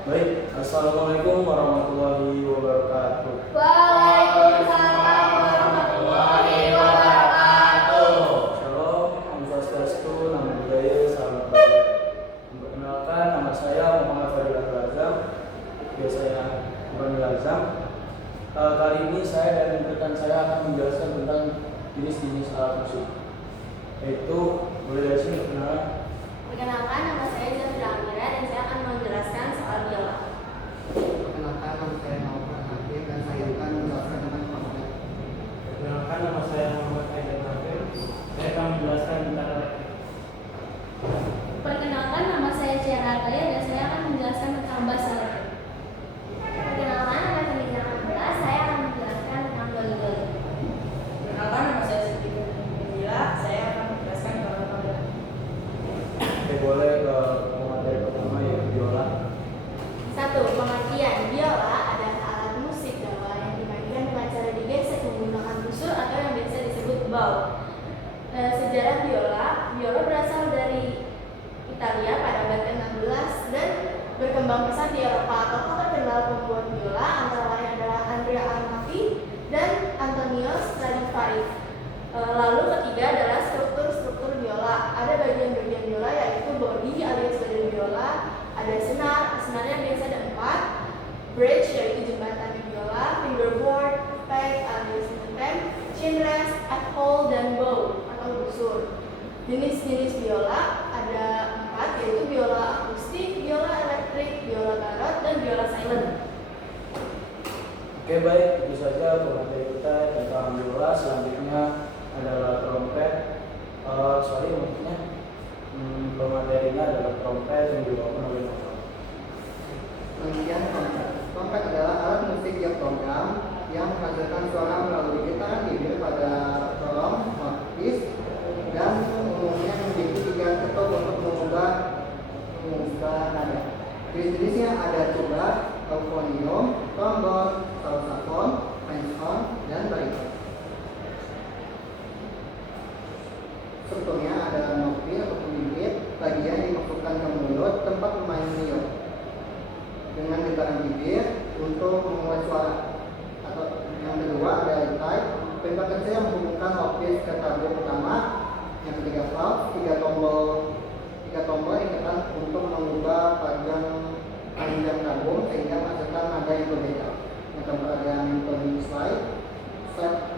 Baik, Assalamualaikum warahmatullahi wabarakatuh. Waalaikumsalam warahmatullahi wabarakatuh. Shalom, Om Swastiastu, Namo Buddhaya, Salam Budaya. Perkenalkan, nama saya Muhammad Fadil Azam, biasanya Muhammad Azam. Kali ini saya dan rekan saya akan menjelaskan tentang jenis-jenis alat musik. Yaitu, boleh dari sini perkenalan. Perkenalkan, nama saya Zafira Amira dan saya akan menjelaskan soal biola. Perkenalkan, nama saya Muhammad Hafid dan saya akan menjelaskan tentang trompet. Perkenalkan, nama saya Muhammad Aidan Hafid. Saya akan menjelaskan tentang elektrik. Perkenalkan, nama saya Ciara Ataya dan saya akan menjelaskan tentang bass elektrik. Perkenalkan, nama saya Nizam Abdullah, saya akan menjelaskan tentang doli-doli. Perkenalkan, nama saya Siti Nabila, saya akan menjelaskan tentang biola. Oke, boleh ke materi pertama yaitu biola. 1. Pengertian biola adalah alat musik Jawa yang dimainkan dengan cara digesek menggunakan busur atau yang biasa disebut bow. Sejarah biola berasal dari Italia pada abad ke-16 dan berkembang pesat di Eropa. Tokoh terkenal pembuat biola antara lain adalah Andrea Armati dan Antonio Stradivari. Lalu ketiga adalah struktur biola. Ada bagian-bagian biola yaitu bodi alias badan biola, ada senarnya biasa ada 4, bridge yaitu jembatan biola, fingerboard, peg alias mentem, chin rest, hole dan bow atau busur. Jenis-jenis biola ada 4 yaitu biola akustik, biola elektrik, biola garot dan biola silent. Oke, baik, itu saja pemateri kita tentang biola. Selanjutnya adalah trompet. Maksudnya pematerinya adalah trompet yang dibawakan oleh vokal. Pengertian trompet. Trompet adalah alat musik diaphragm yang menghasilkan suara melalui getaran bibir pada kolom, mouthpiece, dan umumnya memiliki 3 ketuk untuk mengubah nada. Jenis-jenisnya ada tuba, euphonium, trombon, saxophon, frenchhorn, dan bariton. Strukturnya adalah mouthpiece atau bibir, bagian yang dimasukkan ke mulut, tempat bermain niok dengan getaran bibir untuk memulai suara. Atau yang kedua ada type, pipa kecil yang menghubungkan mouthpiece ke tabung utama. Yang ketiga valve, 3 tombol ikatan untuk mengubah panjang tabung sehingga menghasilkan nada yang berbeda. Yang keempat ada mentoni slide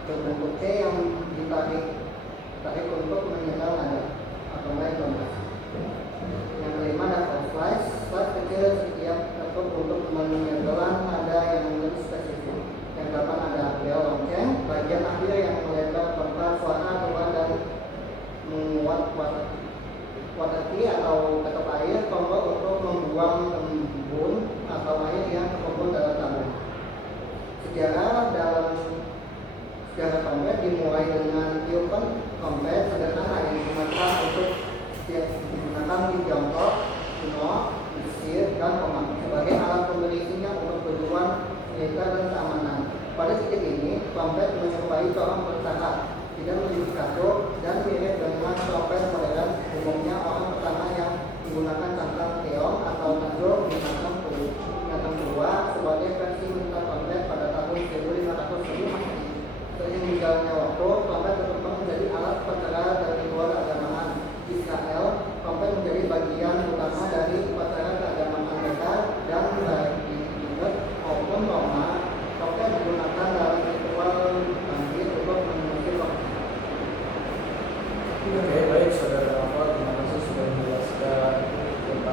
berbentuk T yang ditarik untuk menyetel nada atau lain tombol. Yang kelima ada slide kecil setiap ketuk untuk menyetelan nada yang lebih spesifik. Yang keempat ada bel lonceng, bagian akhir yang melebar tempat suara keluar dan menguat kuatati atau ketuk air, tombol untuk membuang embun atau air yang terkumpul dalam tabung. Sejarah trompet dimulai dengan tiupan trompet sederhana yang digunakan di Tiongkok kuno, Mesir, dan Romawi sebagai alat pemberi sinyal untuk tujuan militer dan keamanan. Pada titik ini, trompet menyerupai corong bertahap, tidak menjadi satu dan mirip dengan trompet modern. Umumnya orang pertama yang menggunakan cangkang keong atau tanjung binatang kedua sebagai versi minta trompet pada tahun 1500 sebelum Masehi. Seiring berjalannya waktu, trompet berkembang menjadi alat upacara dari luar keagamaan. Di Israel, trompet menjadi bagian utama dari upacara keagamaan mereka, dan baik di Tibet maupun Roma, trompet digunakan dalam ritual bangkit untuk mengusir roh. Oke, baik saudara Rafa, terima kasih sudah menjelaskan tentang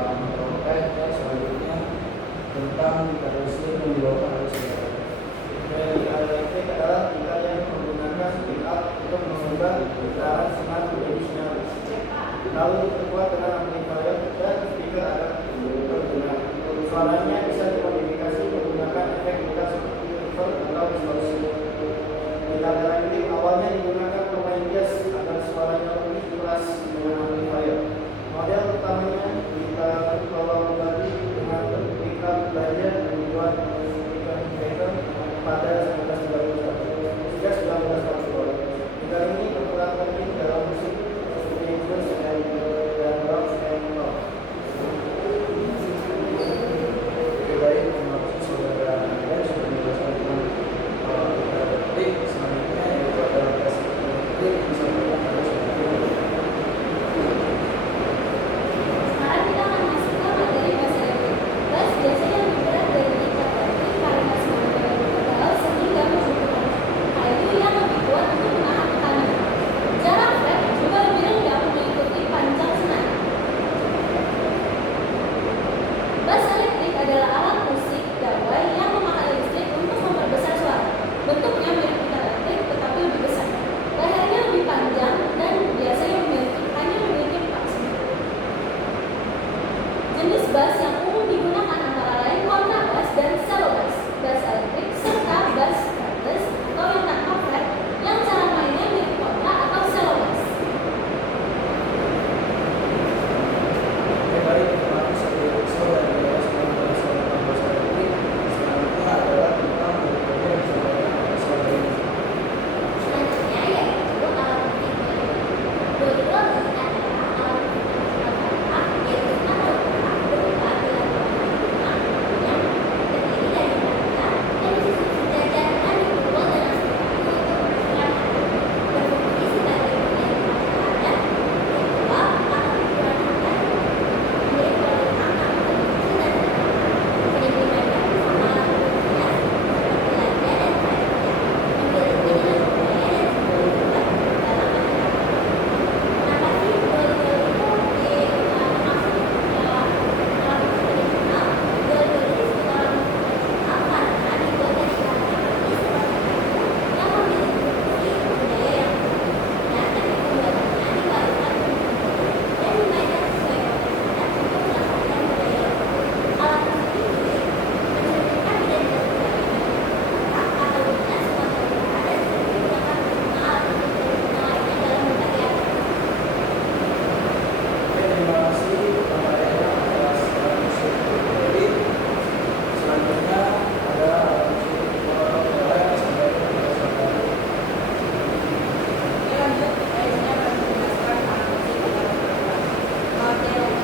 Jenis bass yang umum digunakan antara lain kontrabas dan solo bass, bass elektrik, serta bass fretless atau yang tanpa fret yang cara mainnya mirip kontra atau solo bass. Oke, baik, terima kasih dari Rizal dan Dewas mengenai soal bass elektrik. Selanjutnya adalah tentang metode yang soal ini. Selanjutnya yaitu alat musik doli. Doli adalah alat musik tradisional yaitu alat berupa bilangan yang terdiri dari nada yang disusun sejajar dan dipukul dengan seperti untuk menghasilkan nada. Berfungsi sebagai penyaring masyarakat, kedua alat hiburan nada mirip volume angka kecil dan sederhana, sering dimainkan bersama alat musik hias seperti laja dan sebaliknya, memiliki nilai budaya dan simbol kuat dalam masyarakat. Kenapa sih doli-doli itu termasuk dalam alat musik tradisional? Doli-doli disebut alat musik tradisional karena dibuat dari bahan alami seperti kayu yang memiliki fungsi budaya yang kuat. Teknik pembuatannya dilakukan sendiri dan dimainkan sesuai konteks adat untuk melestarikan budaya lokal. Alat musik ini mencerminkan identitas budaya masyarakat atau dinas Sumatera Utara dan sering digunakan bersama alat musik tradisional lainnya dalam berbagai acara. Oke, terima kasih Bapak Rena atas alat musik doli. Selanjutnya ada alat musik viola yang disampaikan oleh saudara. Lanjut, saya akan menjelaskan alat musik viola. Alat viola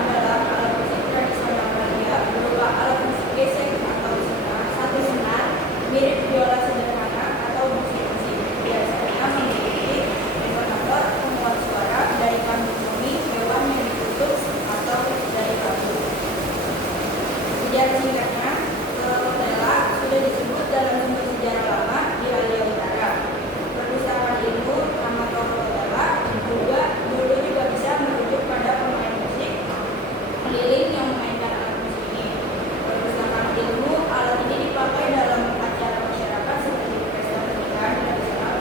adalah alat musik tradisional Belanda berupa alat musik gesek atau senar, satu senar, mirip biola sederhana atau musik-musik. Biasanya memiliki resonator penguat suara dari kandung semi hewan yang ditutup atau dari bambu. Sejarah singkatnya, viola sudah disebut dalam sumber sejarah lama di Alia Utara. Perpustakaan ilmu Amator Viola dulu juga bisa merujuk pada pemain musik keliling yang memainkan alat musik ini. Perpustakaan ilmu alat ini dipakai dalam acara masyarakat seperti pesta pernikahan tradisional.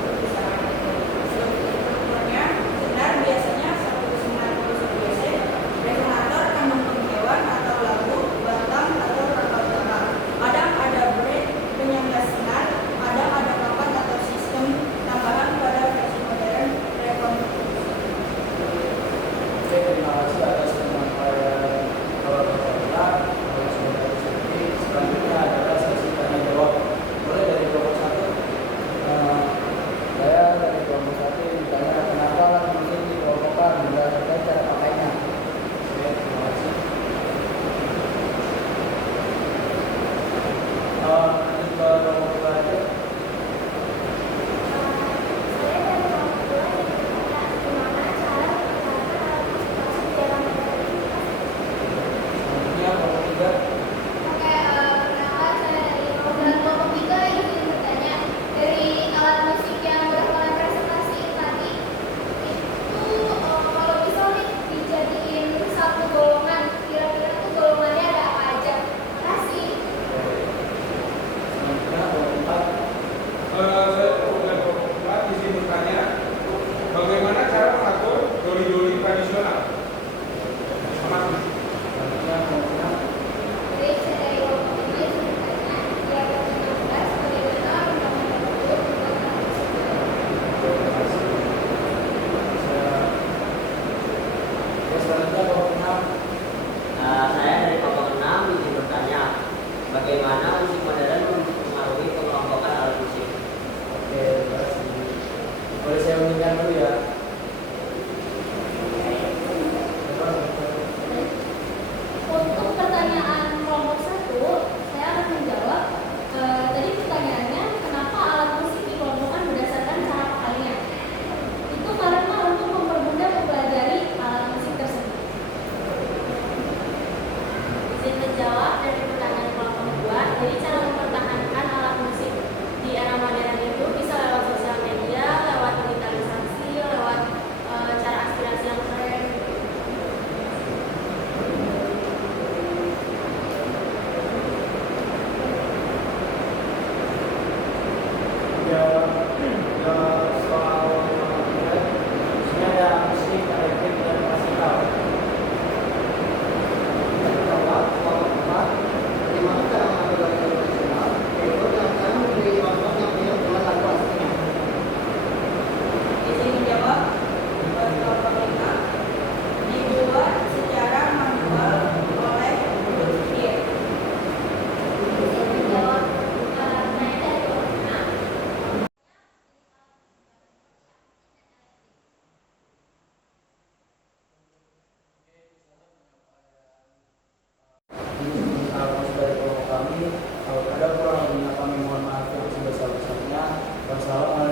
Perpustakaan ilmu. Strukturnya senar biasanya satu senar tusuk gesek, resonator kandung hewan atau lagu, batang atau rangka utama. Kadang ada braid penyangga senar, kadang ada papan atau sistem tambahan pada versi modern rekonstruksi. Oke, terima kasih atas penyampaian Bapak Viola. Selanjutnya adalah sesi tanya jawab. Mulai dari kelompok 1. Saya dari kelompok 1 ditanya kenapa alat musik dikelompokkan berdasarkan cara pakainya. Oke, terima kasih. Lanjut ke kelompok 2 aja. Saya dari kelompok 2 ingin bertanya gimana cara menggunakan alat musik klasik dalam materi IPA. Selanjutnya kelompok 3. Oke, perkenalkan saya dari kelompok 3 ingin bertanya dari alat musik yang bakalan presentasi tadi itu kalau bisa nih dijadiin satu golongan, kira-kira tuh golongannya ada apa aja? Makasih. Selanjutnya kelompok 4. Saya dengan kelompok 4 izin bertanya bagaimana cara mengatur doli-doli tradisional. Selamat. Selanjutnya kelompok 6. Jadi saya dari kelompok 5 ingin bertanya di abad 16 bagaimana undang-undang tersebut membuat alat musik Terima kasih. Selanjutnya kelompok 6. Saya dari kelompok 6 izin bertanya bagaimana musik modern mempengaruhi pengelompokan alat musik. Oke, terima kasih. Boleh saya uninkan dulu ya. Untuk pertanyaan kelompok 1, saya akan menjawab tadi pertanyaannya kenapa alat musik dikelompokkan berdasarkan cara pakainya. Itu karena untuk mempermudah mempelajari alat musik tersebut. Izin menjawab dari pertanyaan kelompok 2, jadi cara mempertahankan Wassalamualaikum